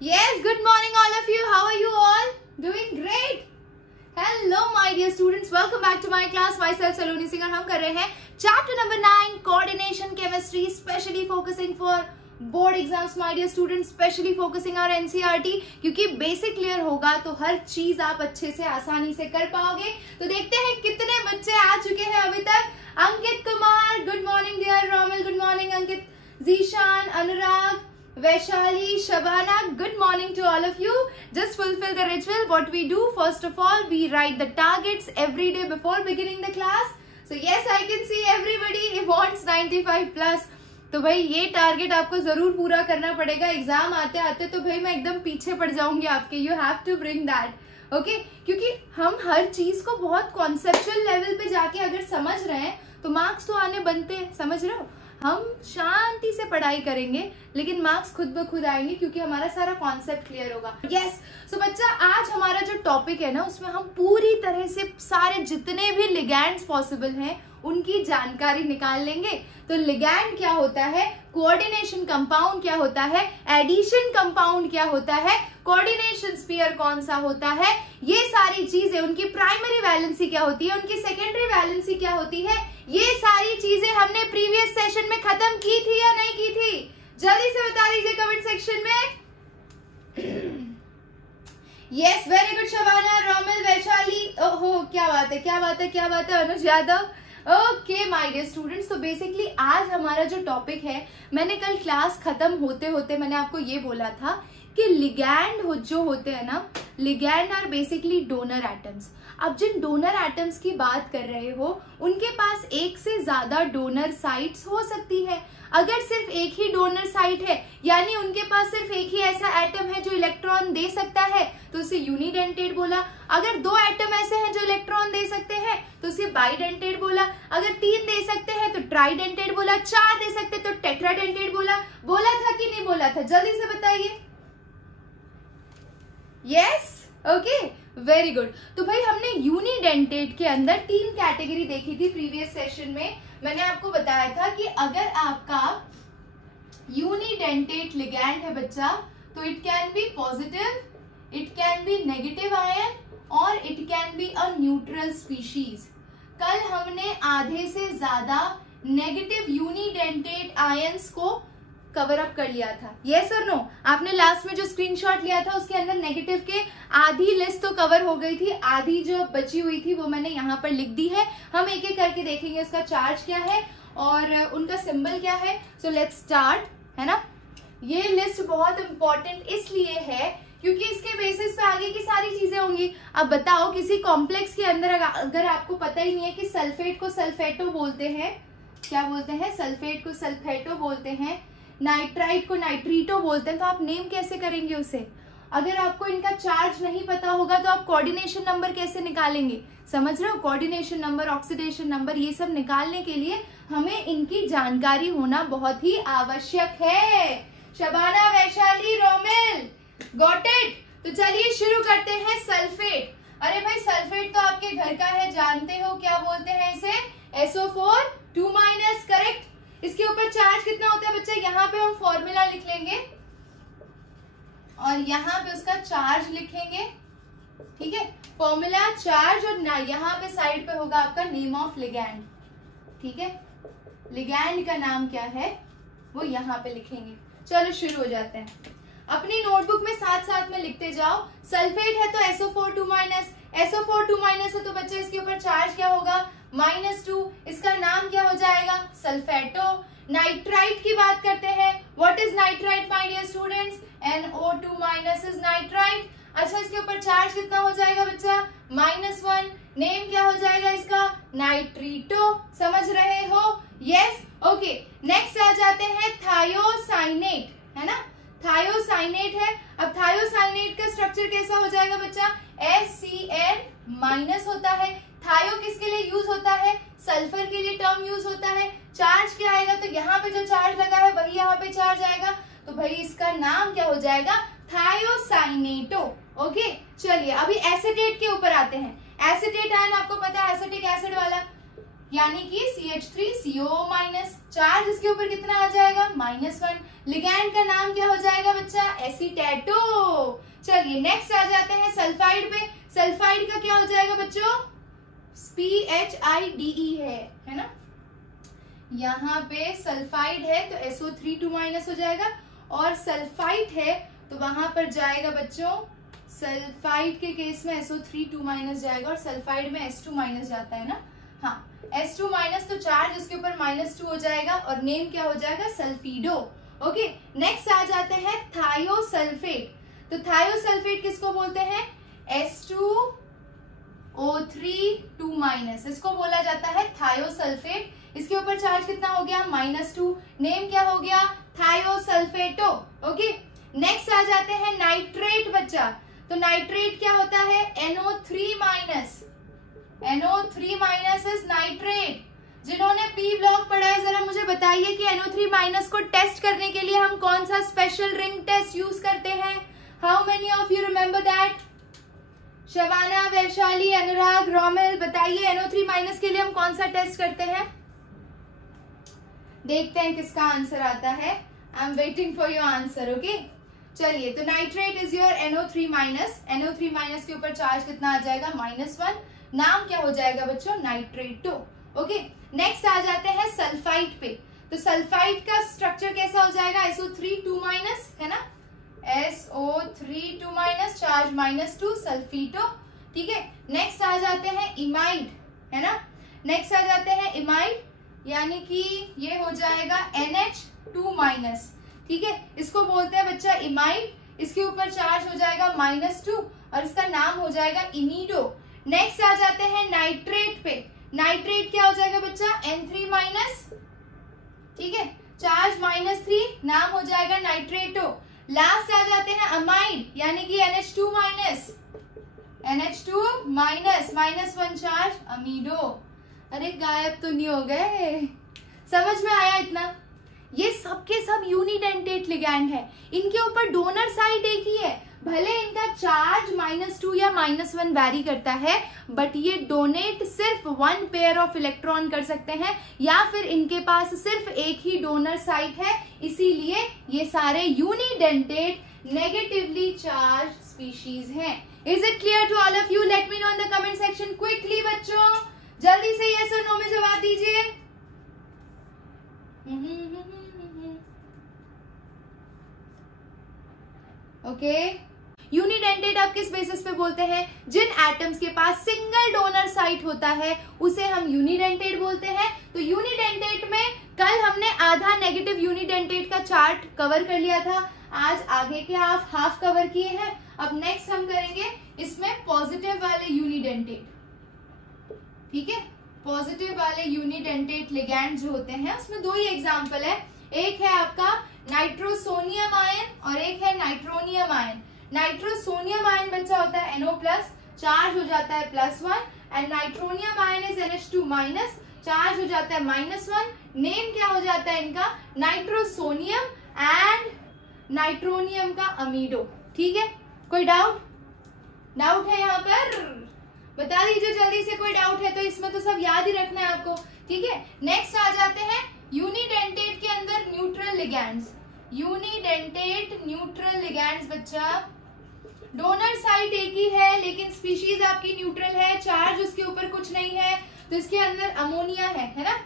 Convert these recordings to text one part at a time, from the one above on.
Yes, good morning all of you. How are you all? Doing great. Hello my dear students. Welcome back to my class. Myself Saloni Singh और हम कर रहे हैं chapter number 9 coordination chemistry, specially focusing for board exams my dear students, specially focusing और NCERT, क्योंकि basic clear होगा तो हर चीज आप अच्छे से आसानी से कर पाओगे। तो देखते हैं कितने बच्चे आ चुके हैं अभी तक। Ankit Kumar, good morning dear. Romil, good morning Ankit. Zeeshan, Anurag, Vaishali, Shabana, good morning to all of you. Just fulfill the ritual. What we do, first of all, we write the targets every day before beginning the class. So yes, I can see everybody wants 95 plus. तो भाई ये target आपको जरूर पूरा करना पड़ेगा। Exam आते आते तो भाई मैं एकदम पीछे पड़ जाऊंगी आपके। You have to bring that, okay? क्योंकि हम हर चीज को बहुत कॉन्सेप्चुअल लेवल पे जाके अगर समझ रहे हैं तो मार्क्स तो आने बनते हैं, समझ रहे हो? हम शांति से पढ़ाई करेंगे लेकिन मार्क्स खुद ब खुद आएंगे क्योंकि हमारा सारा कॉन्सेप्ट क्लियर होगा। यस, सो बच्चा आज हमारा जो टॉपिक है ना उसमें हम पूरी तरह से सारे जितने भी लिगैंड्स पॉसिबल हैं उनकी जानकारी निकाल लेंगे। तो लिगैंड क्या होता है, कोऑर्डिनेशन कंपाउंड क्या होता है, एडिशन कंपाउंड क्या होता है, कोऑर्डिनेशन स्फीयर कौन सा होता है, ये सारी चीजें, उनकी प्राइमरी वैलेंसी क्या होती है, उनकी सेकेंडरी वैलेंसी क्या होती है, ये सारी चीजें हमने प्रीवियस सेशन में खत्म की थी या नहीं की थी? जल्दी से बता दीजिए कमेंट सेक्शन में। Yes, very good Shabana, Romil, Vaishali. ओहो, क्या बात है, क्या बात है, क्या बात है Anuj Yadav. Okay my dear students, तो बेसिकली आज हमारा जो टॉपिक है, मैंने कल क्लास खत्म होते होते मैंने आपको ये बोला था कि लिगैंड जो होते हैं ना, ligand are basically donor atoms. अब जिन डोनर एटम्स की बात कर रहे हो उनके पास एक से ज्यादा डोनर साइट्स हो सकती है। अगर सिर्फ एक ही डोनर साइट है यानी उनके पास सिर्फ एक ही ऐसा एटम है जो इलेक्ट्रॉन दे सकता है तो उसे यूनिडेंटेट बोला। अगर दो एटम ऐसे हैं जो इलेक्ट्रॉन दे सकते हैं तो उसे बाइडेंटेट बोला। अगर तीन दे सकते हैं तो ट्राइडेंटेट बोला। चार दे सकते तो टेट्राडेंटेट बोला। बोला था कि नहीं बोला था? जल्दी से बताइए। Yes, okay, very good. तो भाई हमने यूनिडेंटेट के अंदर तीन कैटेगरी देखी थी प्रीवियस सेशन में। मैंने आपको बताया था कि अगर आपका यूनिडेंटेट लिगैंड है बच्चा तो it can be positive, it can be negative ion और it can be a neutral species. कल हमने आधे से ज्यादा नेगेटिव यूनिडेंटेट आयंस को कवर अप कर लिया था। यस और नो? आपने लास्ट में जो स्क्रीनशॉट लिया था उसके अंदर नेगेटिव के आधी लिस्ट तो कवर हो गई थी, आधी जो बची हुई थी वो मैंने यहाँ पर लिख दी है। हम एक एक करके देखेंगे उसका चार्ज क्या है और उनका सिंबल क्या है। सो लेट्स स्टार्ट, है ना? ये लिस्ट बहुत इंपॉर्टेंट इसलिए है क्योंकि इसके बेसिस पे आगे की सारी चीजें होंगी। अब बताओ, किसी कॉम्प्लेक्स के अंदर अगर आपको पता ही नहीं है कि सल्फेट को सल्फेटो बोलते हैं, क्या बोलते हैं? सल्फेट को सल्फेटो बोलते हैं, नाइट्राइट को नाइट्रीटो बोलते हैं, तो आप नेम कैसे करेंगे उसे? अगर आपको इनका चार्ज नहीं पता होगा तो आप कोऑर्डिनेशन नंबर कैसे निकालेंगे? समझ रहे हो? कोऑर्डिनेशन नंबर, ऑक्सीडेशन नंबर, ये सब निकालने के लिए हमें इनकी जानकारी होना बहुत ही आवश्यक है। Shabana, Vaishali, Romil, got it? तो चलिए शुरू करते हैं। सल्फेट, अरे भाई सल्फेट तो आपके घर का है, जानते हो क्या बोलते हैं इसे? SO4 2-, correct. इसके ऊपर चार्ज कितना होता है बच्चा? यहाँ पे हम फॉर्मूला लिख लेंगे और यहाँ पे उसका चार्ज लिखेंगे, ठीक है? फॉर्मूला, चार्ज और ना यहाँ पे साइड पे होगा आपका नेम ऑफ लिगैंड, ठीक है? लिगैंड का नाम क्या है वो यहाँ पे लिखेंगे। चलो शुरू हो जाते हैं। अपनी नोटबुक में साथ साथ में लिखते जाओ। सल्फेट है तो SO4 2-, SO4 2- है तो बच्चे इसके ऊपर चार्ज क्या होगा? -2। इसका नाम क्या हो जाएगा? सल्फेटो। नाइट्राइट की बात करते हैं। What is nitrite my dear students? NO2- is nitrite. अच्छा, इसके ऊपर चार्ज कितना हो जाएगा बच्चा? -1। नेम क्या हो जाएगा इसका? नाइट्रीटो। समझ रहे हो? Yes, okay. नेक्स्ट आ जाते हैं थायोसाइनेट, है ना? थायोसाइनेट है। अब थायोसाइनेट का स्ट्रक्चर कैसा हो जाएगा बच्चा? SCN- होता है। थायो किसके लिए यूज होता है? सल्फर के लिए टर्म यूज होता है। चार्ज क्या आएगा? तो यहाँ पे जो चार्ज लगा है वही यहाँ पे चार्ज आएगा, तो भाई इसका नाम क्या हो जाएगा? थायोसाइनेटो। ओके, चलिए अभी एसिटेट के ऊपर आते हैं। एसिटेट आयन आपको पता है, एसिटिक एसिड वाला, यानी कि CH3CO-। चार्ज इसके ऊपर कितना आ जाएगा? -1। लिगैंड का नाम क्या हो जाएगा बच्चा? एसीटेटो। चलिए नेक्स्ट आ जाते हैं सल्फाइड पे। सल्फाइड का क्या हो जाएगा बच्चों? PHIDE है ना, यहाँ पे सल्फाइड है तो SO3 2- हो जाएगा, और सल्फाइड है तो वहां पर जाएगा बच्चों, सल्फाइड के केस में SO3 जाएगा और सल्फाइड में S2- जाता है ना। हाँ, S2- तो चार्ज उसके ऊपर -2 हो जाएगा और नेम क्या हो जाएगा? सल्फीडो। ओके, नेक्स्ट आ जाते हैं थायोसल्फेट। तो थायोसल्फेट किसको बोलते हैं? S2O3 इसको बोला जाता है थायोसल्फेट। इसके ऊपर चार्ज कितना हो गया? -2। नेम क्या हो गया? थायोसल्फेटो। ओके, नेक्स्ट आ जाते हैं नाइट्रेट बच्चा। तो नाइट्रेट क्या होता है? NO3- NO3- is nitrate. जिन्होंने पी ब्लॉक पढ़ा है जरा मुझे बताइए कि NO3- को टेस्ट करने के लिए हम कौन सा स्पेशल रिंग टेस्ट यूज करते हैं? How many of you remember that? Shabana, Vaishali, Anurag, Romil, बताइए NO3- के लिए हम कौन सा टेस्ट करते हैं? देखते हैं किसका आंसर आता है। I am waiting for your answer. Okay, चलिए, तो nitrate is your NO3-। NO3- के ऊपर चार्ज कितना आ जाएगा? -1। नाम क्या हो जाएगा बच्चों? नाइट्रेटो। ओके, नेक्स्ट आ जाते हैं सल्फाइड पे। तो सल्फाइड का स्ट्रक्चर कैसा हो जाएगा? SO3 है ना, SO3 चार्ज -2, सल्फीटो। ठीक है, नेक्स्ट आ जाते हैं इमाइड, है ना। नेक्स्ट आ जाते हैं इमाइड, यानी कि ये हो जाएगा NH2-। ठीक है, इसको बोलते हैं बच्चा इमाइड। इसके ऊपर चार्ज हो जाएगा -2 और इसका नाम हो जाएगा इमीडो। नेक्स्ट आ जाते हैं नाइट्रेट पे। नाइट्रेट क्या हो जाएगा बच्चा? N3-। ठीक है, चार्ज -3, नाम हो जाएगा नाइट्रेटो। लास्ट आ जाते हैं अमाइड, यानी कि NH2-। NH2- -1 charge, अमीडो। अरे गायब तो नहीं हो गए? समझ में आया इतना? ये सब के सब यूनिडेंटेट लिगैंड है, इनके ऊपर डोनर साइट एक ही है। भले इनका चार्ज -2 या -1 वैरी करता है, बट ये डोनेट सिर्फ 1 पेयर ऑफ इलेक्ट्रॉन कर सकते हैं, या फिर इनके पास सिर्फ एक ही डोनर साइट है। इसीलिए ये सारे यूनिडेंटेट नेगेटिवली चार्ज स्पीशीज हैं। Is it clear to all of you? Let me know in the comment section quickly बच्चों, जल्दी से यस और नो में जवाब दीजिए। ओके, यूनिडेंटेट आप किस बेसिस पे बोलते हैं? जिन एटम्स के पास सिंगल डोनर साइट होता है उसे हम यूनिडेंटेट बोलते हैं। तो यूनिडेंटेट में कल हमने आधा नेगेटिव यूनिडेंटेट का चार्ट कवर कर लिया था, आज आगे के आप हाफ कवर किए हैं। अब नेक्स्ट हम करेंगे इसमें पॉजिटिव वाले यूनिडेंटेट। ठीक है, पॉजिटिव वाले यूनिडेंटेट लिगैंड जो होते हैं उसमें 2 ही एग्जाम्पल है। एक है आपका नाइट्रोसोनियम आयन और एक है नाइट्रोनियम आयन। नाइट्रोसोनियम आयन बच्चा होता है NO+, चार्ज हो जाता है +1, and nitronium ion is NH2-, charge हो जाता है -1। नेम क्या हो जाता है इनका? नाइट्रोसोनियम एंड नाइट्रोनियम का अमीडो। ठीक है, कोई डाउट है यहाँ पर? बता दीजिए जल्दी से, कोई डाउट है तो। इसमें तो सब याद ही रखना है आपको। ठीक है, नेक्स्ट आ जाते हैं यूनिडेंटेट के अंदर neutral ligands. Unidentate neutral ligands बच्चा, डोनर साइट एक ही है लेकिन स्पीशीज आपकी न्यूट्रल है, चार्ज उसके ऊपर कुछ नहीं है, तो इसके अंदर अमोनिया है ना।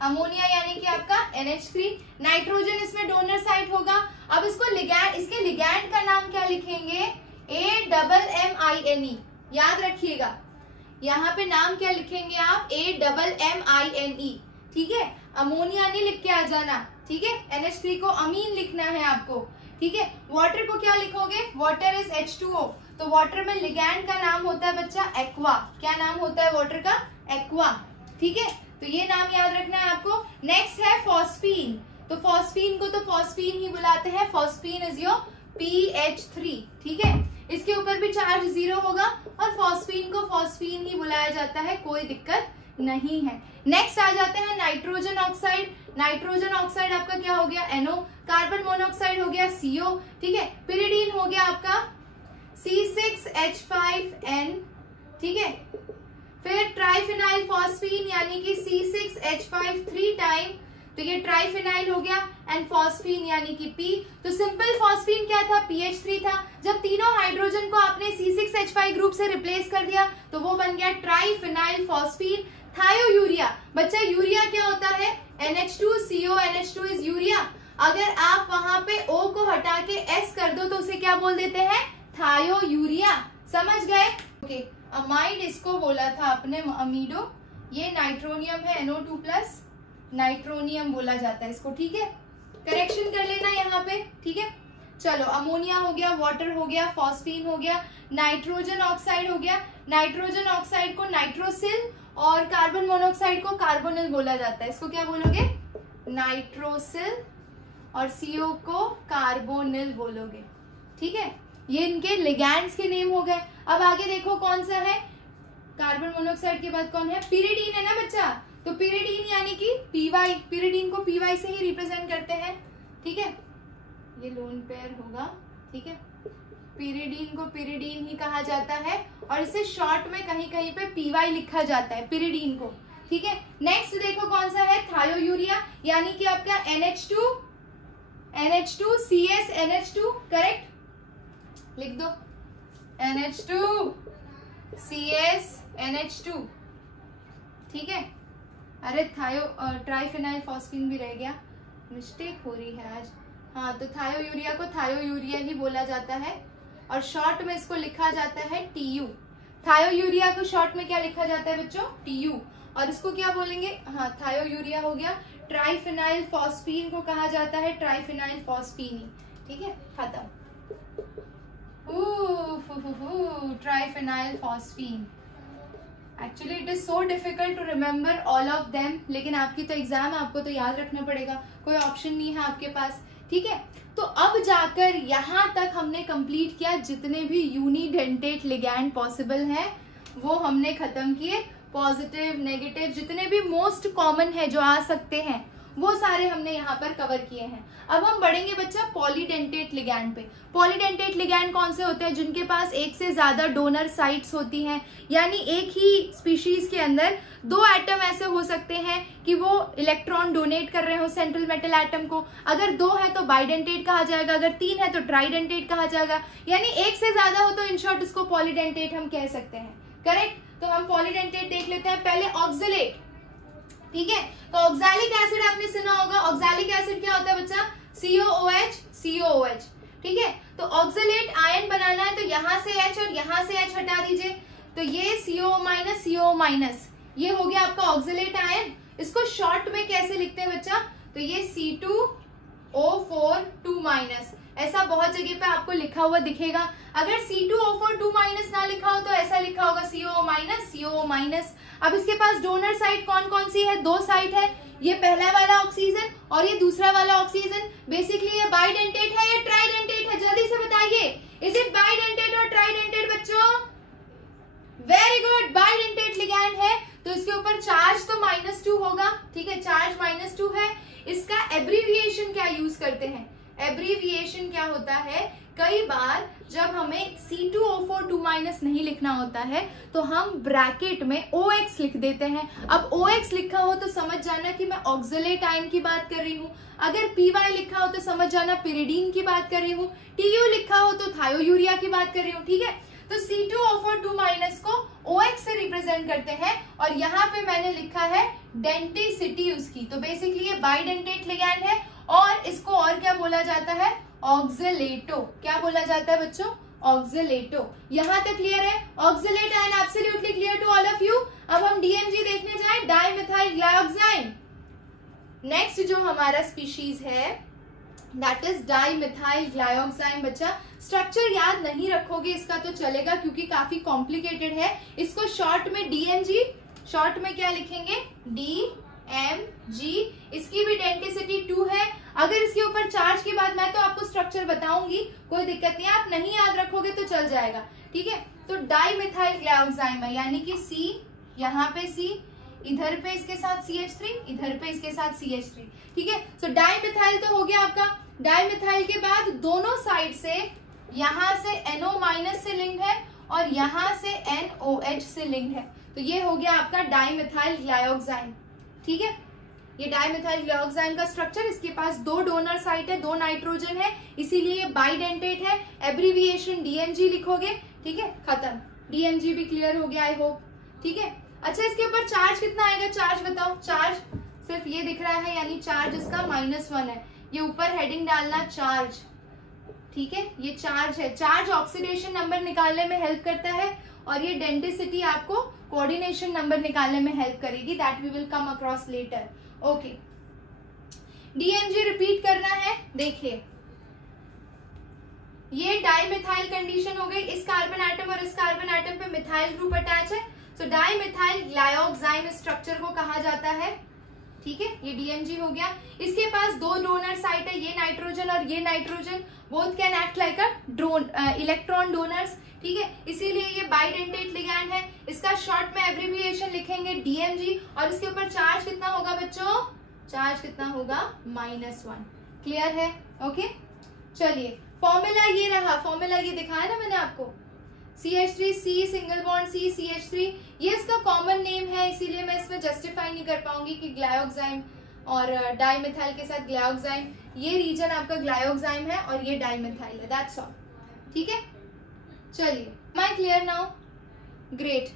अमोनिया यानी कि आपका NH3। नाइट्रोजन इसमें डोनर साइट होगा। अब इसको लिगैंड, इसके लिगैंड का नाम क्या लिखेंगे? AMMINE। याद रखिएगा, यहाँ पे नाम क्या लिखेंगे आप? AMMINE। ठीक है, अमोनिया नहीं लिख के आ जाना। ठीक है, NH3 को अमीन लिखना है आपको। ठीक है, वाटर को क्या लिखोगे? Water is H2O। तो वाटर में लिगैंड का नाम होता है बच्चा एक्वा। क्या नाम होता है वाटर का? एक्वा। ठीक है, तो ये नाम याद रखना है आपको। नेक्स्ट है फॉस्फीन। तो फॉस्फीन को तो फॉस्फीन ही बुलाते हैं। Phosphine is your PH3। ठीक है, इसके ऊपर भी चार्ज 0 होगा और फॉस्फीन को फॉस्फीन ही बुलाया जाता है, कोई दिक्कत नहीं है। नेक्स्ट आ जाते हैं नाइट्रोजन ऑक्साइड। नाइट्रोजन ऑक्साइड आपका क्या हो गया? NO। कार्बन मोनोऑक्साइड हो गया CO। ठीक है, पिरिडीन हो गया आपका C6H5N। ठीक है, फिर ट्राइफिनाइल फॉस्फीन यानी कि C6H5 3 टाइम, तो ये ट्राइफिनाइल हो गया, एंड फॉस्फीन यानी कि P। तो सिंपल फॉस्फीन था, PH3 था। जब तीनों हाइड्रोजन को आपने C6H5 ग्रुप से रिप्लेस कर दिया तो वो बन गया ट्राइफिनाइल फॉस्फीन थायोयूरिया। बच्चा यूरिया क्या होता है? NH2CO NH2 is urea. अगर आप वहां पे O को हटा के S कर दो तो उसे क्या बोल देते हैं? थायोयूरिया। समझ गए? ओके, अमाइड इसको बोला था अपने अमीडो, ये नाइट्रोनियम है NO2+, नाइट्रोनियम बोला जाता है इसको। ठीक है, करेक्शन कर लेना यहाँ पे। ठीक है, चलो अमोनिया हो गया, वाटर हो गया, फॉस्फीन हो गया, नाइट्रोजन ऑक्साइड हो गया। नाइट्रोजन ऑक्साइड को नाइट्रोसिल और कार्बन मोनोऑक्साइड को कार्बोनिल बोला जाता है। इसको क्या बोलोगे? नाइट्रोसिल, और CO को कार्बोनिल बोलोगे। ठीक है, ये इनके लिगैंड्स के नेम हो गए। अब आगे देखो कौन सा है? कार्बन मोनोऑक्साइड के बाद कौन है? पिरिडीन है ना बच्चा। तो पिरिडीन यानी कि PY, पिरिडीन को PY से ही रिप्रेजेंट करते हैं। ठीक है, ये लोन पेयर होगा। ठीक है, पिरिडीन को पिरिडीन ही कहा जाता है और इसे शॉर्ट में कहीं कहीं पे PY लिखा जाता है, पिरिडीन को। ठीक है, नेक्स्ट देखो कौन सा है? थायोयूरिया, यानी कि आपका NH2 CS NH2, करेक्ट, लिख दो NH2 CS NH2। ठीक है, अरे ट्राइफिनाइल फॉस्फीन भी रह गया, मिस्टेक हो रही है आज। हाँ, तो थायोयूरिया को थायोयूरिया ही बोला जाता है और शॉर्ट में इसको लिखा जाता है TU। थायोयूरिया को शॉर्ट में क्या लिखा जाता है बच्चों? TU। और इसको क्या बोलेंगे? हाँ, थायोयूरिया हो गया। ट्राइफिनाइल फॉस्फीन को कहा जाता है ट्राइफिनाइल फॉस्फीनी। ठीक है, खत्म। Triphenyl phosphine, actually it is so difficult to remember all of them, लेकिन आपकी तो एग्जाम है, आपको तो याद रखना पड़ेगा, कोई ऑप्शन नहीं है आपके पास। ठीक है, तो अब जाकर यहाँ तक हमने कंप्लीट किया, जितने भी यूनिडेंटेट लिगैंड पॉसिबल हैं वो हमने खत्म किए। पॉजिटिव, नेगेटिव, जितने भी मोस्ट कॉमन है जो आ सकते हैं वो सारे हमने यहाँ पर कवर किए हैं। अब हम बढ़ेंगे बच्चा पॉलीडेंटेट लिगैंड पे। पॉलीडेंटेट लिगैंड कौन से होते हैं? जिनके पास एक से ज्यादा डोनर साइट्स होती हैं, यानी एक ही स्पीशीज के अंदर दो एटम ऐसे हो सकते हैं कि वो इलेक्ट्रॉन डोनेट कर रहे हो सेंट्रल मेटल एटम को। अगर दो है तो बाइडेंटेट कहा जाएगा, अगर तीन है तो ट्राइडेंटेट कहा जाएगा, यानी एक से ज्यादा हो तो इन शॉर्ट इसको पॉलीडेंटेट हम कह सकते हैं। करेक्ट, तो हम पॉलीडेंटेट देख लेते हैं। पहले ऑक्सलेट। ठीक है, तो ऑक्सैलिक एसिड आपने सुना होगा। ऑक्सैलिक एसिड क्या होता है बच्चा? COOH COOH। ठीक है, तो ऑक्सलेट आयन बनाना है तो यहाँ से H और यहाँ से H हटा दीजिए, तो ये CO-, ये हो गया आपका ऑक्सलेट आयन। इसको शॉर्ट में कैसे लिखते हैं बच्चा? तो ये C2O4 2-, ऐसा बहुत जगह पे आपको लिखा हुआ दिखेगा। अगर C2O4 2- ना लिखा हो तो ऐसा लिखा होगा CO-, अब इसके पास डोनर साइट कौन कौन सी है? दो साइट है, ये पहला वाला ऑक्सीजन और ये दूसरा वाला ऑक्सीजन। बेसिकली ये बाइडेंटेट है या ट्राइडेंटेट है? जल्दी से बताइए, इज इट बाइडेंटेट और ट्राइडेंटेट बच्चों? वेरी गुड, बाइडेंटेट लिगैंड है तो इसके ऊपर चार्ज तो -2 होगा। ठीक है, चार्ज -2 है। इसका एब्रीविएशन क्या यूज करते हैं? एब्रीविएशन क्या होता है? कई बार जब हमें C2O4 2- नहीं लिखना होता है तो हम ब्रैकेट में OX लिख देते हैं। अब OX लिखा हो तो समझ जाना कि मैं ऑक्सलेट आयन की बात कर रही हूँ, अगर PY लिखा हो तो समझ जाना पिरिडीन की बात कर रही हूँ, TU लिखा हो तो थायोयूरिया की बात कर रही हूँ। ठीक है, तो C2O4 2- को OX से रिप्रेजेंट करते हैं और यहाँ पे मैंने लिखा है डेंटिसिटी उसकी। तो बेसिकली ये बाइडेंटेट लिगैंड है और इसको और क्या बोला जाता है? ऑक्सलेटो। क्या बोला जाता है बच्चों? ऑक्सलेटो। यहाँ तक क्लियर है? Oxalate ion absolutely clear to all of you. अब हम DMG देखने जाएं, डाइमिथाइल ग्लाइकोजाइम। नेक्स्ट जो हमारा स्पीशीज है दैट इज डाइमिथाइल ग्लाइकोजाइम। बच्चा स्ट्रक्चर याद नहीं रखोगे इसका तो चलेगा क्योंकि काफी कॉम्प्लिकेटेड है। इसको शॉर्ट में DMG, शॉर्ट में क्या लिखेंगे? DMG। इसकी भी डेंटिसिटी 2 है। अगर इसके ऊपर चार्ज के बाद मैं तो आपको स्ट्रक्चर बताऊंगी, कोई दिक्कत नहीं, आप नहीं याद रखोगे तो चल जाएगा। ठीक है, तो डाइमिथाइल ग्लाइकोजाइम है, यानी कि C, यहाँ पे C, इधर पे इसके साथ CH3, इधर पे इसके साथ CH3। ठीक है, तो डाइमिथाइल तो हो गया आपका। डाइमिथाइल के बाद दोनों साइड से, यहाँ से NO- से लिंक्ड है और यहाँ से NOH से लिंक्ड है, तो ये हो गया आपका डाइमिथाइल ग्लाइकोजाइम। ठीक है, ये डाइमिथाइल ग्लाइकोजाइम का स्ट्रक्चर, इसके पास 2 डोनर साइट है, 2 नाइट्रोजन है, इसीलिए ये बाइडेंटेट है। एब्रीविएशन DMG लिखोगे, ठीक है, खत्म। DMG भी क्लियर हो गया आई होप, ठीक है। अच्छा, इसके ऊपर चार्ज कितना आएगा, चार्ज बताओ। चार्ज सिर्फ ये दिख रहा है, यानी चार्ज इसका -1 है। ये ऊपर हेडिंग डालना चार्ज, ठीक है, ये चार्ज है। चार्ज ऑक्सीडेशन नंबर निकालने में हेल्प करता है और ये डेंसिटी आपको कोऑर्डिनेशन नंबर निकालने में हेल्प करेगी, that we will come across later. Okay, DMG repeat करना है। देखिए, ये डाइमिथाइल कंडीशन हो गई, इस कार्बन एटम और इस कार्बन एटम पे मिथाइल ग्रुप अटैच है, तो डाइमिथाइल ग्लाइकोजाइम स्ट्रक्चर को कहा जाता है, ठीक है। ये DMG हो गया। इसके पास 2 डोनर साइट है, ये नाइट्रोजन और ये nitrogen, both can act like a electron donors, ठीक है, इसीलिए ये बाइडेंटेट लिगैंड है। इसका शॉर्ट में एब्रिविएशन लिखेंगे DMG, और इसके ऊपर चार्ज कितना होगा बच्चों, चार्ज कितना होगा, -1। क्लियर है, ओके। चलिए, फॉर्मूला ये रहा, फॉर्मूला ये दिखाया ना मैंने आपको, CH3C single bond C CH3, ये इसका कॉमन नेम है, इसीलिए मैं इसमें जस्टिफाई नहीं कर पाऊंगी कि ग्लाइकोजाइम और डाइमिथाइल के साथ ग्लाइकोजाइम, ये रीजन आपका ग्लाइकोजाइम है और ये डाइमिथाइल है, दैट्स ऑल, ठीक है। चलिए, माय क्लियर नाउ, ग्रेट।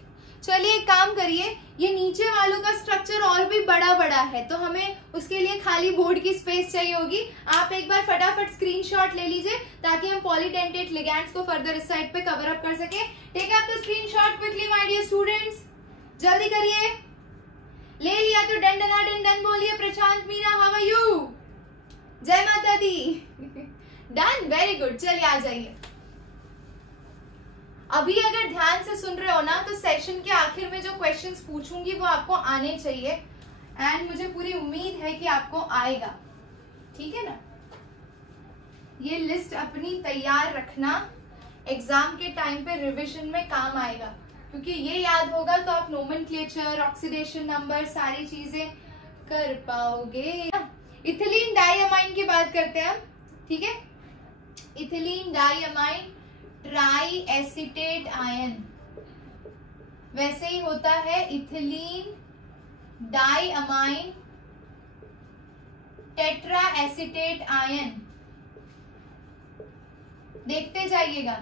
चलिए एक काम करिए, ये नीचे वालों का स्ट्रक्चर और भी बड़ा बड़ा है, तो हमें उसके लिए खाली बोर्ड की स्पेस चाहिए होगी। आप एक बार फटाफट स्क्रीनशॉट ले लीजिए ताकि हम पॉलीडेंटेट लिगैंड्स को फर्दर इस साइड पे कवर अप कर सके। Take up the screenshot quickly my dear students, जल्दी करिए। ले लिया तो डन डना डन डन बोलिए। प्रशांत मीना, हाउ आर यू? जय माता दी। Done, very good. चलिए आ जाइए। अभी अगर ध्यान से सुन रहे हो ना, तो सेशन के आखिर में जो क्वेश्चंस पूछूंगी वो आपको आने चाहिए, एंड मुझे पूरी उम्मीद है कि आपको आएगा, ठीक है ना। ये लिस्ट अपनी तैयार रखना, एग्जाम के टाइम पे रिवीजन में काम आएगा, क्योंकि ये याद होगा तो आप नोमेनक्लेचर, ऑक्सीडेशन नंबर, सारी चीजें कर पाओगे। इथिलीन डाइअमाइन की बात करते हैं हम, ठीक है। Ethylene diamine try acetate ion, वैसे ही होता है ethylene diamine tetra acetate ion, देखते जाइएगा।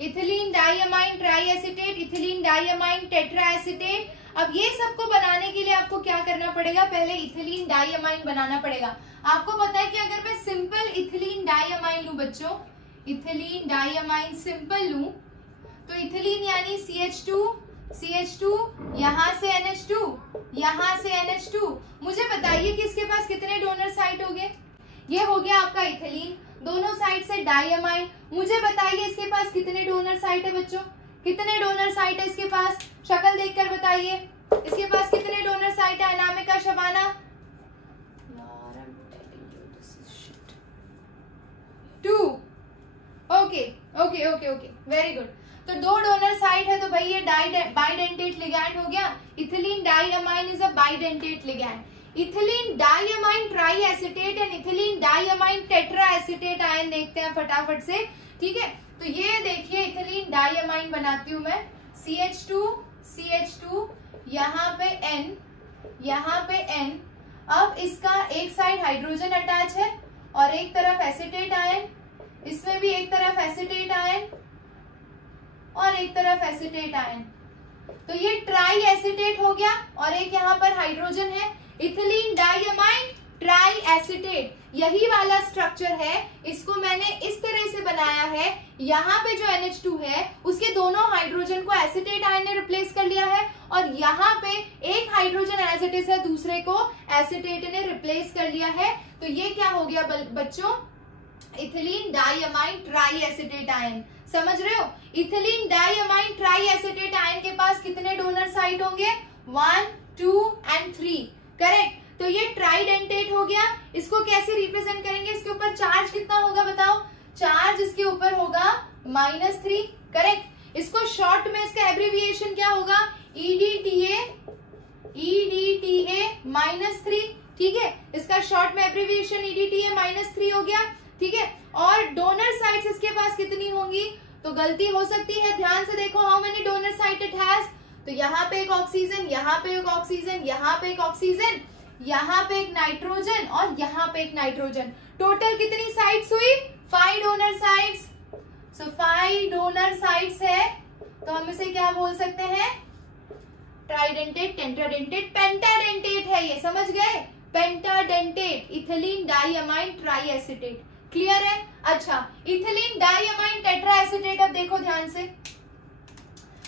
Ethylene diamine try acetate, ethylene diamine tetra acetate. अब ये सबको बनाने के लिए आपको क्या करना पड़ेगा, पहले इथिलीन डाइअमाइन बनाना पड़ेगा। आपको पता है कि अगर मैं सिंपल इथिलीन डाइअमाइन लूं बच्चों, इथिलीन डाइअमाइन सिंपल लूं, तो इथिलीन यानी CH2, यहां से NH2, यहां से NH2। मुझे बताइए कि इसके पास कितने डोनर साइट हो गए। ये हो गया आपका इथिलीन, दोनों साइड से डाइअमाइन। मुझे बताइए इसके पास कितने डोनर साइट है बच्चों, कितने डोनर साइट है इसके पास, शक्ल देखकर बताइए। इसके पास कितने डोनर साइट है Anamika, Shabana? 2। Okay okay okay okay, very good. तो 2 डोनर साइट है, तो भाई ये बाइडेंटेट लिगैंड हो गया। Ethylene diamine is a bidentate ligand. Ethylene diamine try acetate and ethylene diamine tetra acetate ion देखते हैं फटाफट से, ठीक है। तो ये देखिए, इथिलीन डाइअमाइन बनाती हूं मैं, CH2, यहाँ पे N, यहाँ पे N। अब इसका एक साइड हाइड्रोजन अटैच है और एक तरफ एसिटेट आयन, इसमें भी एक तरफ एसिटेट आयन और एक तरफ एसिटेट आयन, तो ये ट्राई एसिटेट हो गया। और एक यहाँ पर हाइड्रोजन है, इथिलीन डाइअमाइन ट्राई एसिटेट, यही वाला स्ट्रक्चर है। इसको मैंने इस तरह से बनाया है, यहाँ पे जो NH2 है उसके दोनों हाइड्रोजन को एसिटेट आयन ने रिप्लेस कर लिया है, और यहाँ पे एक हाइड्रोजन एज इट इज है, दूसरे को एसिटेट ने रिप्लेस कर लिया है। तो ये क्या हो गया बच्चों, ethylene diamine try acetate ion. समझ रहे हो, ethylene diamine try acetate ion के पास कितने डोनर साइट होंगे, 1, 2 एंड 3, करेक्ट। तो ये ट्राइडेंटेट हो गया। इसको कैसे रिप्रेजेंट करेंगे, इसके ऊपर चार्ज कितना होगा बताओ, चार्ज इसके ऊपर होगा -3, करेक्ट। इसको शॉर्ट में इसका एब्रिविएशन क्या होगा, EDTA -3, ठीक है। इसका शॉर्ट में एब्रिविएशन EDTA -3 हो गया, ठीक है। और डोनर साइट्स इसके पास कितनी होंगी, तो गलती हो सकती है, ध्यान से देखो, how many donor site it has. तो यहाँ पे एक ऑक्सीजन, यहाँ पे एक ऑक्सीजन, यहाँ पे एक ऑक्सीजन, यहाँ पे एक नाइट्रोजन और यहाँ पे एक नाइट्रोजन। टोटल कितनी साइड्स हुई? 5 डोनर साइड्स। सो 5 डोनर साइड्स है, तो हम इसे क्या बोल सकते हैं? ट्राइडेंटेट, टेट्राडेंटेट, पेंटाडेंटेट है ये, समझ गए? पेंटाडेंटेट, इथिलीन डाइअमाइन ट्राइएसिटेट। क्लियर है? अच्छा, इथिलीन डाइअमाइन टेट्राएसिटेट। अब देखो ध्यान से,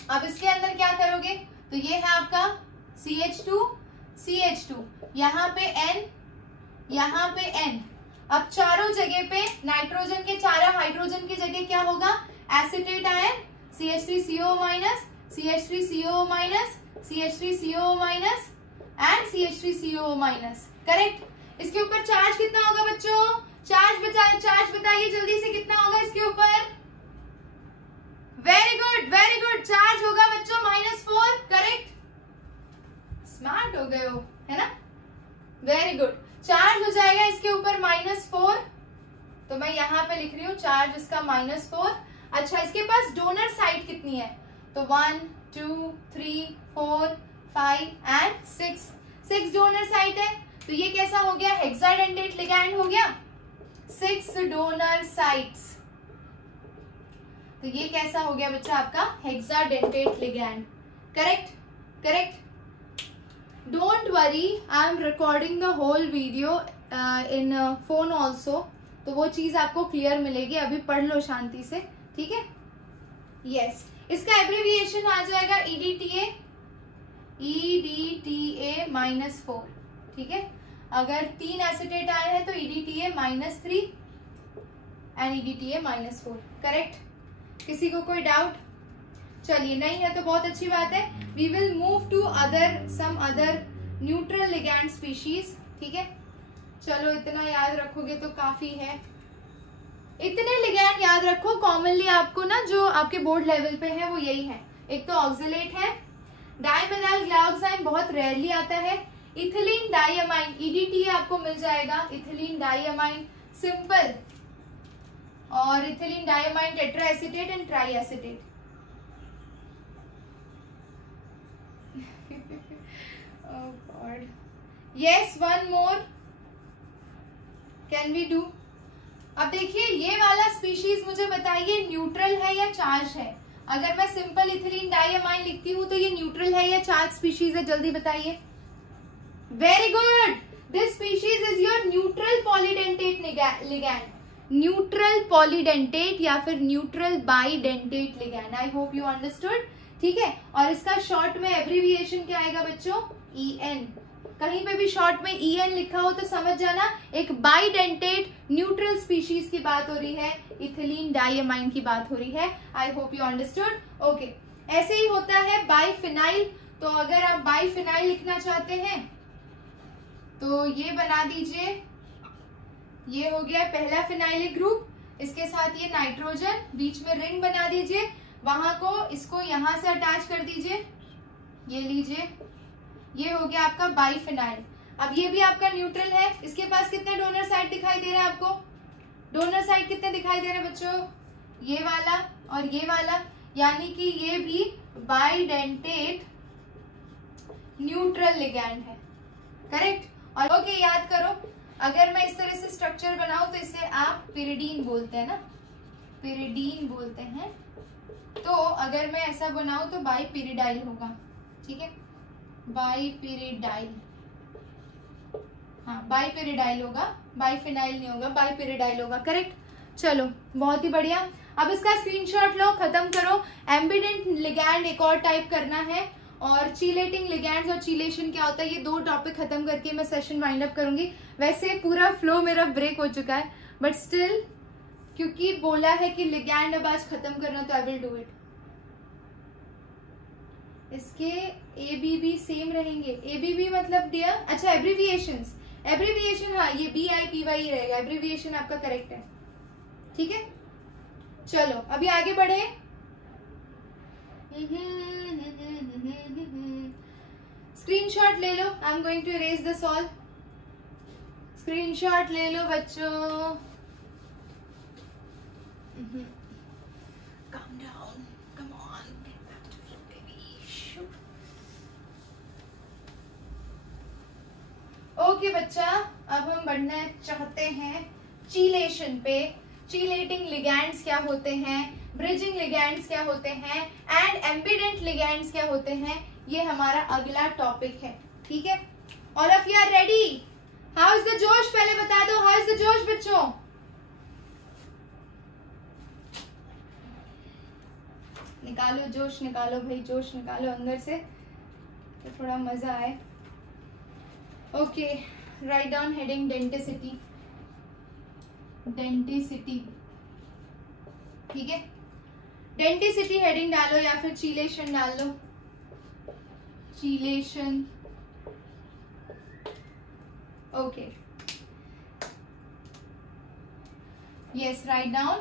अब इसके अंदर क्या करोगे? तो ये है आपका CH2, CH2, यहाँ पे N, यहाँ पे N। अब चारों जगह पे नाइट्रोजन के चारों हाइड्रोजन की जगह क्या होगा? Acetate ion, CH3CO minus, CH3CO minus, CH3CO minus and CH3CO minus. Correct? इसके ऊपर चार्ज कितना होगा बच्चों? चार्ज बताइए जल्दी से, कितना होगा इसके ऊपर? Very good, very good. Charge होगा बच्चों -4। करेक्ट? स्मार्ट हो गए हो, है ना? Very good. चार्ज हो जाएगा इसके ऊपर -4, तो मैं यहाँ पे लिख रही हूँ चार्ज इसका -4। अच्छा, इसके पास डोनर साइड कितनी है? तो 1 2 3 4 5 एंड 6 डोनर साइड है। तो ये कैसा हो गया? हेक्साडेंटेट लिगैंड हो गया। 6 डोनर साइट्स, तो ये कैसा हो गया बच्चा? आपका hexadentate ligand. Correct? Correct? Don't worry, I am recording the whole video in phone also, तो वो चीज आपको क्लियर मिलेगी। अभी पढ़ लो शांति से, ठीक है? यस, इसका एब्रिविएशन आ जाएगा EDTA, EDTA -4। ठीक है? अगर 3 एसिटेट आए हैं तो EDTA -3 एंड EDTA -4। करेक्ट? किसी को कोई डाउट? चलिए, नहीं है तो बहुत अच्छी बात है। We will move to some other neutral ligand species. ठीक है? चलो, इतना याद रखोगे तो काफी है। इतने लिगैंड याद रखो, कॉमनली आपको ना जो आपके बोर्ड लेवल पे है वो यही है। एक तो ऑक्सलेट है, डाइमिथाइल ग्लाइकोसाइड बहुत रेयरली आता है, इथिलीन डाइअमाइन EDTA आपको मिल जाएगा, इथिलीन डाइअमाइन सिंपल, और ethylene diamine tetraacetate and triacetate. Oh God. Yes, one more. Can we do? अब देखिए, ये वाला स्पीशीज मुझे बताइए न्यूट्रल है या चार्ज है? अगर मैं सिंपल इथिलीन डाइअमाइन लिखती हूँ तो ये न्यूट्रल है या चार्ज स्पीशीज है? जल्दी बताइए। Very good, this species is your neutral polydentate ligand. Neutral polydentate या फिर neutral bidentate ligand. I hope you understood. ठीक है? और इसका शॉर्ट में एब्रिविएशन क्या आएगा बच्चों? EN। कहीं पे भी शॉर्ट में EN लिखा हो तो समझ जाना एक बाइडेंटेट न्यूट्रल स्पीशीज की बात हो रही है, इथिलीन डाइअमाइन की बात हो रही है। आई होप यू अंडरस्टूड। ओके, ऐसे ही होता है बाइफिनाइल। तो अगर आप बाइफिनाइल लिखना चाहते हैं तो ये बना दीजिए। ये हो गया पहला फिनाइलिक ग्रुप, इसके साथ ये नाइट्रोजन, बीच में रिंग बना दीजिए, वहां को इसको यहां से अटैच कर दीजिए। ये लीजिए, ये हो गया आपका बाइफिनाइल। अब ये भी आपका न्यूट्रल है। इसके पास कितने डोनर साइड दिखाई दे रहे हैं आपको? डोनर साइड कितने दिखाई दे रहे हैं बच्चों? ये वाला और ये वाला, यानी कि ये भी बाइडेंटेट न्यूट्रल लिगैंड है। करेक्ट? और ओके, याद करो, अगर मैं इस तरह से स्ट्रक्चर बनाऊं तो इसे आप पिरिडीन बोलते हैं ना, पिरिडीन बोलते हैं। तो अगर मैं ऐसा बनाऊं तो बाइपिरिडाइल होगा। ठीक है? बाइपिरिडाइल, हाँ बाइपिरिडाइल होगा, बाइफिनाइल नहीं होगा, बाइपिरिडाइल होगा। करेक्ट? चलो, बहुत ही बढ़िया। अब इसका स्क्रीनशॉट लो, खत्म करो। एम्बिडेंट लिगैंड एक और टाइप करना है, और चीलेटिंग लिगैंड्स और चीलेशन क्या होता है, ये 2 टॉपिक खत्म करके मैं सेशन वाइंड अप करूंगी। वैसे पूरा फ्लो मेरा ब्रेक हो चुका है, बट स्टिल क्योंकि बोला है कि लिगैंड अब आज खत्म करना, तो आई विल डू इट। इसके ABB सेम रहेंगे। ABB मतलब डियर, अच्छा एब्रिविएशंस, एब्रिविएशन हाँ, ये BIPY रहेगा, एब्रिविएशन आपका करेक्ट है। ठीक है? चलो, अभी आगे बढ़े। स्क्रीनशॉट ले लो। I am going to erase this all. Screenshot ले लो बच्चों। Calm down. Come on. Get back to flow, baby. Shoot. Okay बच्चा, अब हम बढ़ना चाहते हैं चीलेशन पे। चीलेटिंग लिगैंड्स क्या होते हैं, ब्रिजिंग लिगैंड्स क्या होते हैं, एंड एम्बिडेंट लिगैंड्स क्या होते हैं, ये हमारा अगला टॉपिक है। ठीक है, all of you are ready? How is the जोश, पहले बता दो, हाउ इज द जोश बच्चों? निकालो जोश, निकालो भाई, जोश निकालो अंदर से, तो थोड़ा मजा आए। Okay, write down heading denticity. Denticity, ठीक है, डेंटिसिटी हेडिंग डालो या फिर चीलेशन डाल लो। चीलेशन, okay, yes, write down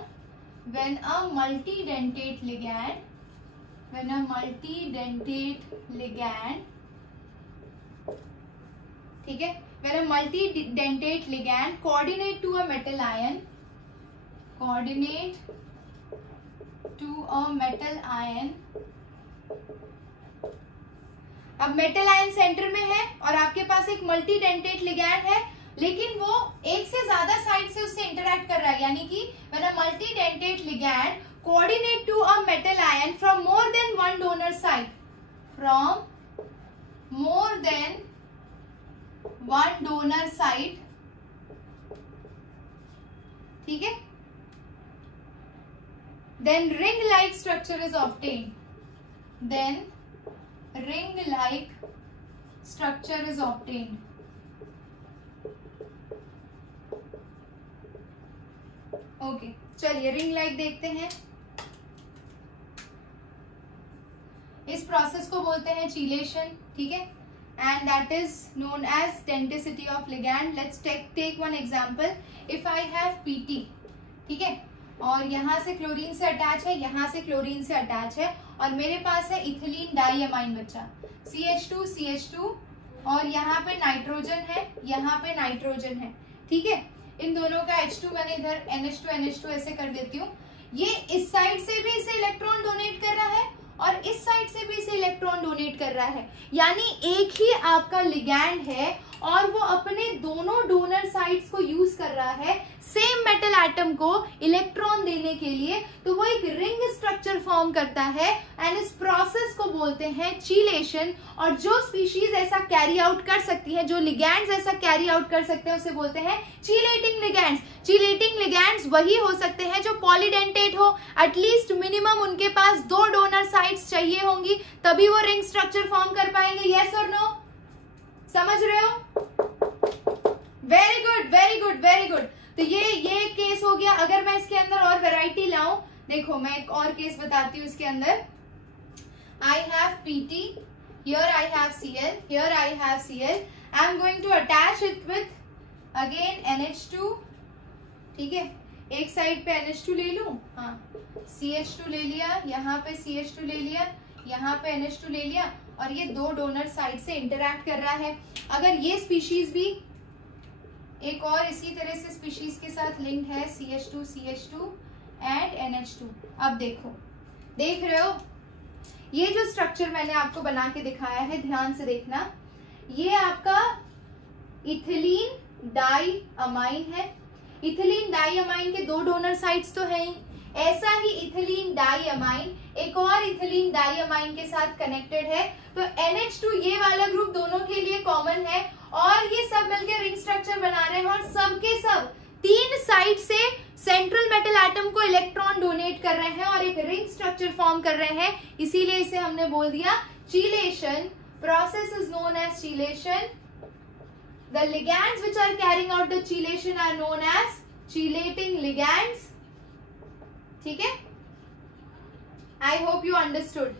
when a multidentate ligand, when a multidentate ligand, ठीक है, when a multidentate ligand coordinate to a metal ion, coordinate to a metal ion, अब metal ion centre में है और आपके पास एक मल्टीडेंटेट लिगैंड है, लेकिन वो एक से ज्यादा साइड से उससे इंटरैक्ट कर रहा है, यानी कि when a multidentate ligand coordinate to a metal ion from more than one donor side, from more than one donor side, ठीक है, then ring like structure is obtained, then ring-like structure is obtained. Okay, चलिए ring like देखते हैं। इस process को बोलते हैं chelation, ठीक है, and that is known as denticity of ligand. Let's take one example. If I have PT, ठीक है, और यहाँ से क्लोरीन से अटैच है, यहाँ से क्लोरीन से अटैच है, और मेरे पास है इथिलीन डाइअमाइन बच्चा, CH2 और यहाँ पे नाइट्रोजन है, यहाँ पे नाइट्रोजन है, ठीक है, इन दोनों का H2 मैंने इधर NH2 ऐसे कर देती हूँ। ये इस साइड से भी इसे इलेक्ट्रॉन डोनेट कर रहा है और इस साइड से भी इसे इलेक्ट्रॉन डोनेट कर रहा है, यानी एक ही आपका लिगैंड है और वो अपने दोनों डोनर साइड्स को यूज कर रहा है सेम मेटल एटम को इलेक्ट्रॉन देने के लिए, तो वो एक रिंग स्ट्रक्चर फॉर्म करता है एंड इस प्रोसेस को बोलते हैं चीलेशन। और जो स्पीशीज ऐसा कैरी आउट कर सकती है, जो लिगैंड्स ऐसा कैरी आउट कर सकते हैं, उसे बोलते हैं चीलेटिंग लिगैंड्स। चीलेटिंग लिगैंड्स वही हो सकते हैं जो पॉलीडेंटेट हो, एटलीस्ट मिनिमम उनके पास 2 डोनर साइड्स चाहिए होंगी, तभी वो रिंग स्ट्रक्चर फॉर्म कर पाएंगे। यस और नो, समझ रहे हो? Very good, very good, very good. तो ये केस हो गया। अगर मैं इसके अंदर और वैरायटी लाऊं, देखो मैं एक और केस बताती हूँ इसके अंदर। I have PT, here I have Cl, here I have Cl, I am going to attach it with again NH2, ठीक है, एक साइड पे NH2 ले लूं, हाँ, CH2 ले लिया, यहाँ पे CH2 ले लिया, यहाँ पे NH2 ले लिया, और ये 2 डोनर साइड से इंटरैक्ट कर रहा है। अगर ये स्पीशीज भी एक और इसी तरह से स्पीशीज के साथ लिंक्ड है, CH2 एंड NH2। अब देखो, देख रहे हो, ये जो स्ट्रक्चर मैंने आपको बना के दिखाया है, ध्यान से देखना, ये आपका इथिलीन डाइअमाइन है। इथिलीन डाइअमाइन के 2 डोनर साइड्स तो है ही, ऐसा ही इथिलीन डाइअमाइन एक और इथिलीन डाइअमाइन के साथ कनेक्टेड है, तो NH2 ये वाला ग्रुप दोनों के लिए कॉमन है, और ये सब मिलकर रिंग स्ट्रक्चर बना रहे हैं, और सब के सब 3 साइड से सेंट्रल मेटल एटम को इलेक्ट्रॉन डोनेट कर रहे हैं और एक रिंग स्ट्रक्चर फॉर्म कर रहे हैं, इसीलिए इसे हमने बोल दिया chelation. Process is known as chelation. The ligands which are carrying out the chelation are known as chelating ligands, ठीक है। I hope you understood.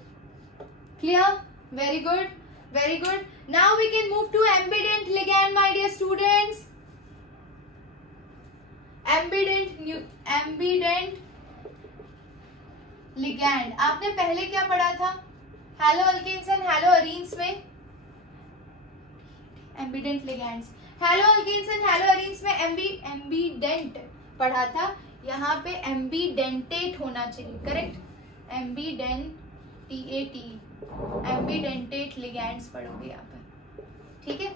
Clear? Very good, very good. Now we can move to ambident ligand, my dear students. Ambident ligand. आपने पहले क्या पढ़ा था? Halo alkenes and halo arenes में ambident ligands. Halo alkenes and halo arenes में ambident पढ़ा था, यहाँ पे ambidentate होना चाहिए, करेक्ट? एम्बीडेंटेट लिगैंड्स पढ़ोगे यहाँ पर, ठीक है।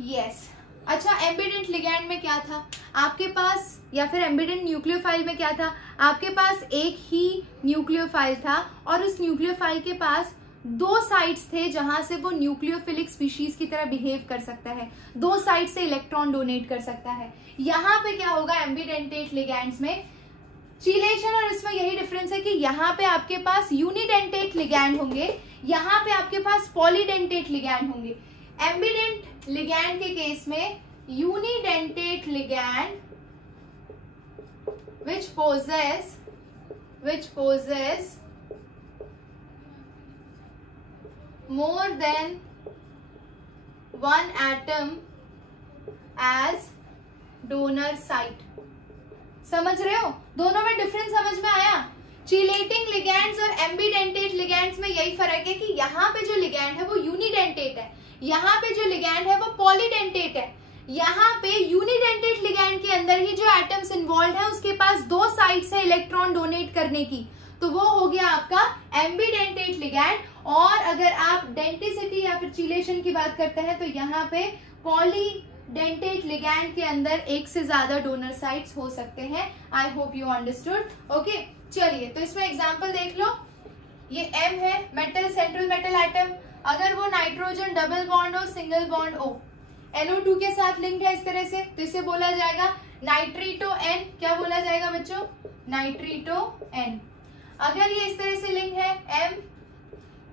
यस। अच्छा, एम्बिडेंट लिगैंड में क्या था आपके पास, या फिर एम्बिडेंट न्यूक्लियोफाइल में क्या था, आपके पास एक ही न्यूक्लियोफाइल था और उस न्यूक्लियोफाइल के पास दो साइट्स थे जहां से वो न्यूक्लियोफिलिक स्पीशीज की तरह बिहेव कर सकता है, दो साइड से इलेक्ट्रॉन डोनेट कर सकता है। यहाँ पे क्या होगा एम्बिडेंटेट लिगैंड्स में, चीलेशन और इसमें यही डिफरेंस है कि यहाँ पे आपके पास यूनिडेंटेट लिगैंड होंगे, यहाँ पे आपके पास पॉलीडेंटेट लिगैंड होंगे। एम्बिडेंट लिगैंड के केस में unidentate ligand which possess more than one atom as donor site। समझ रहे हो, दोनों में डिफरेंस समझ में आया। चिलेटिंग लिगैंड्स और एम्बिडेंटेट लिगैंड्स में यही फर्क है कि यहाँ पे जो लिगैंड है वो यूनिडेंटेट है, यहाँ पे जो लिगैंड है वो पॉलीडेंटेट है। यहाँ पे यूनिडेंटेट लिगैंड के अंदर ही जो एटम्स इन्वॉल्व है उसके पास दो साइड्स है इलेक्ट्रॉन डोनेट करने की, तो वो हो गया आपका एम्बिडेंटेट लिगैंड। और अगर आप डेंटिसिटी या फिर चिलेशन की बात करते हैं तो यहाँ पे पॉलीडेंटेट लिगैंड के अंदर एक से ज्यादा डोनर साइट्स हो सकते हैं। आई होप यू अंडरस्टूड। ओके, चलिए तो इसमें एग्जांपल देख लो। ये M है, मेटल, सेंट्रल मेटल एटम, अगर वो नाइट्रोजन डबल बॉन्ड हो, सिंगल बॉन्ड O, NO2 के साथ लिंक्ड है इस तरह से, तो इसे बोला जाएगा नाइट्रीटो N। क्या बोला जाएगा बच्चों? नाइट्रीटो N। अगर ये इस तरह से लिंक है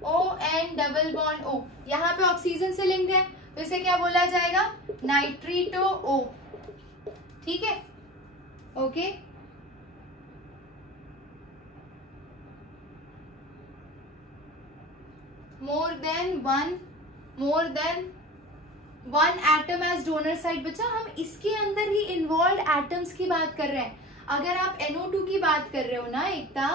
MON डबल बॉन्ड O, यहाँ पे ऑक्सीजन से लिंक्ड है, तो इसे क्या बोला जाएगा? नाइट्रीटो O। ठीक है, okay. More than one atom as donor site. बच्चा हम इसके अंदर ही इन्वॉल्व एटम्स की बात कर रहे हैं। अगर आप NO2 की बात कर रहे हो ना एकता,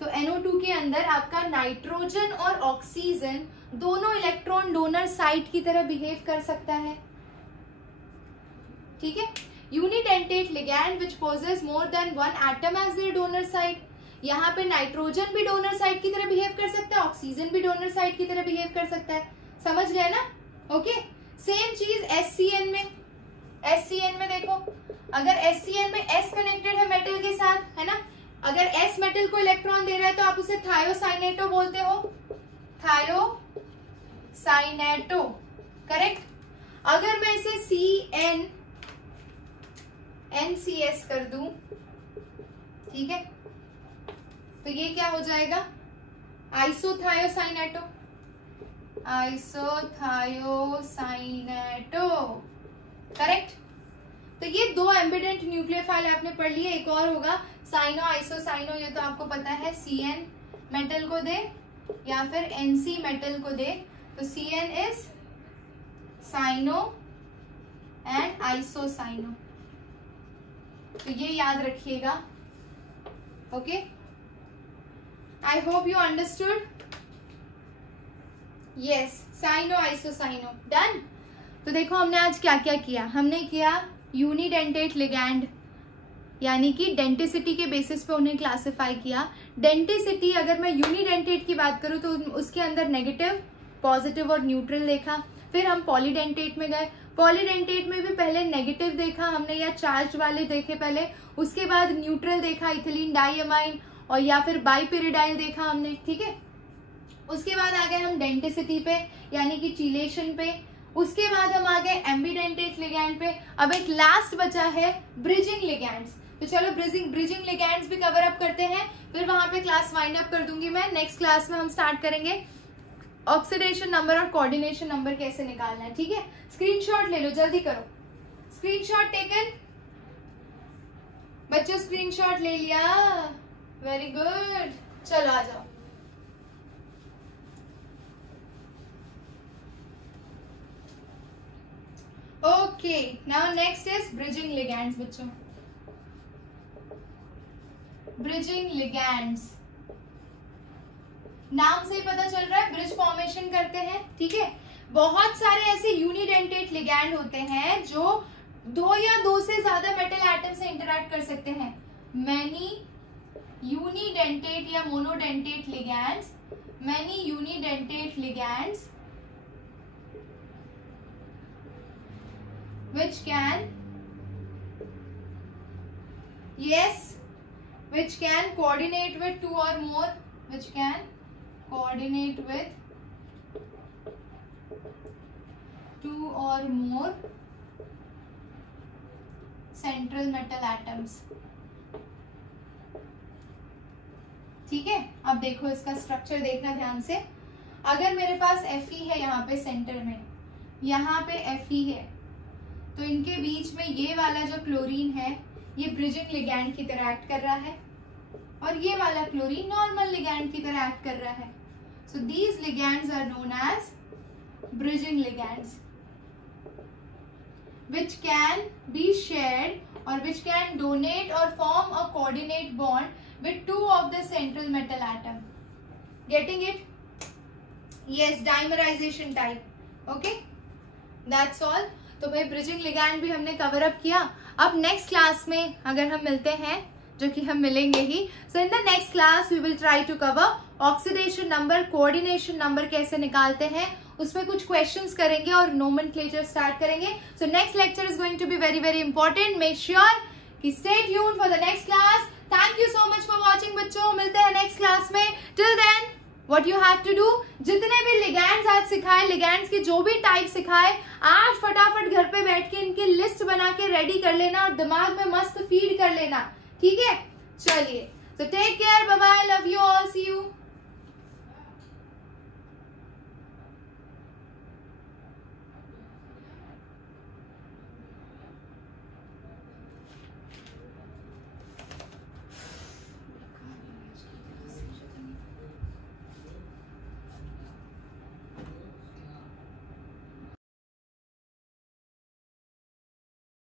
तो NO2 के अंदर आपका नाइट्रोजन और ऑक्सीजन दोनों इलेक्ट्रॉन डोनर साइट की तरह बिहेव कर सकता है। ठीक है, unidentate ligand which posses more than one atom as their donor site. यहाँ पे नाइट्रोजन भी डोनर साइट की तरह बिहेव कर सकता है, ऑक्सीजन भी डोनर साइट की तरह बिहेव कर सकता है। समझ गए ना? ओके, सेम चीज SCN में। SCN में देखो, अगर SCN में S कनेक्टेड है मेटल के साथ, है ना, अगर S मेटल को इलेक्ट्रॉन दे रहा है तो आप उसे थायोसाइनेटो बोलते हो, थायोसाइनेटो, करेक्ट। अगर मैं इसे NCS कर दूं, ठीक है, तो ये क्या हो जाएगा? आइसोथायोसाइनेटो, आइसोथायोसाइनेटो, करेक्ट। तो ये दो एम्बिडेंट न्यूक्लियोफाइल आपने पढ़ लिए। एक और होगा साइनो आइसोसाइनो, ये तो आपको पता है, CN मेटल को दे या फिर NC मेटल को दे, तो CN is cyano and isocyano, तो ये याद रखिएगा। Okay, I hope you understood. Yes, cyano isocyano, done. तो देखो हमने आज क्या क्या किया। हमने किया यूनिडेंटेट लिगैंड, यानी कि डेंटिसिटी के बेसिस पे उन्हें क्लासिफाई किया। डेंटिसिटी, अगर मैं यूनिडेंटेट की बात करूं तो उसके अंदर नेगेटिव, पॉजिटिव और न्यूट्रल देखा। फिर हम पॉलीडेंटेट में गए, पॉलीडेंटेट में भी पहले नेगेटिव देखा हमने या चार्ज वाले देखे पहले, उसके बाद न्यूट्रल देखा, इथिलीन डाइअमाइन, और या फिर बाइपिरिडाइल देखा हमने। ठीक है, उसके बाद आ गए हम डेंटिसिटी पे यानी कि चिलेशन पे, उसके बाद हम आ गए एम्बिडेंटेट लिगैंड पे। अब एक लास्ट बचा है ब्रिजिंग लिगैंड्स, तो चलो ब्रिजिंग लिगैंड्स भी कवर अप करते हैं, फिर वहां पे क्लास वाइंड अप कर दूंगी मैं। नेक्स्ट क्लास में हम स्टार्ट करेंगे ऑक्सीडेशन नंबर और कोऑर्डिनेशन नंबर कैसे निकालना है। ठीक है, स्क्रीनशॉट ले लो, जल्दी करो। स्क्रीनशॉट टेकन बच्चों, स्क्रीनशॉट ले लिया, वेरी गुड। चलो आ जाओ। Okay, now next is bridging ligands बच्चों। ब्रिजिंग लिगैंड्स, नाम से ही पता चल रहा है ब्रिज फॉर्मेशन करते हैं। ठीक है, बहुत सारे ऐसे यूनिडेंटेट लिगैंड होते हैं जो दो या दो से ज्यादा मेटल एटम से इंटरैक्ट कर सकते हैं। मैनी यूनिडेंटेट या monodentate ligands, many unidentate ligands which can, yes, which can coordinate with two or more, which can coordinate with two or more central metal atoms. ठीक है, अब देखो इसका स्ट्रक्चर देखना ध्यान से. अगर मेरे पास Fe है यहाँ पे सेंटर में, यहाँ पे Fe है, तो इनके बीच में ये वाला जो क्लोरीन है ये ब्रिजिंग लिगैंड की तरह एक्ट कर रहा है और ये वाला क्लोरीन नॉर्मल लिगैंड की तरह एक्ट कर रहा है. So these ligands are known as bridging ligands which can be shared or which can donate or form a coordinate bond with two of the central metal atom. Getting it? Yes, dimerization type. Okay, that's all. तो भाई bridging ligand भी हमने cover up किया. अब next class में अगर हम मिलते हैं, जो कि हम मिलेंगे ही, so in the next class we will try to cover oxidation number, coordination number कैसे निकालते हैं, उसमें कुछ क्वेश्चंस करेंगे और नोमेनक्लेचर स्टार्ट करेंगे. So next lecture is going to be very very important. Make sure कि stay tuned for the next class. Thank you so much for watching बच्चों. मिलते हैं नेक्स्ट क्लास में. Till then What you have to do, जितने भी ligands आज सिखाए, ligands के जो भी टाइप सिखाए, आज फटाफट घर पे बैठ के इनकी लिस्ट बना के रेडी कर लेना और दिमाग में मस्त फीड कर लेना. ठीक है, चलिए. So take care, bye bye, love you all, see you.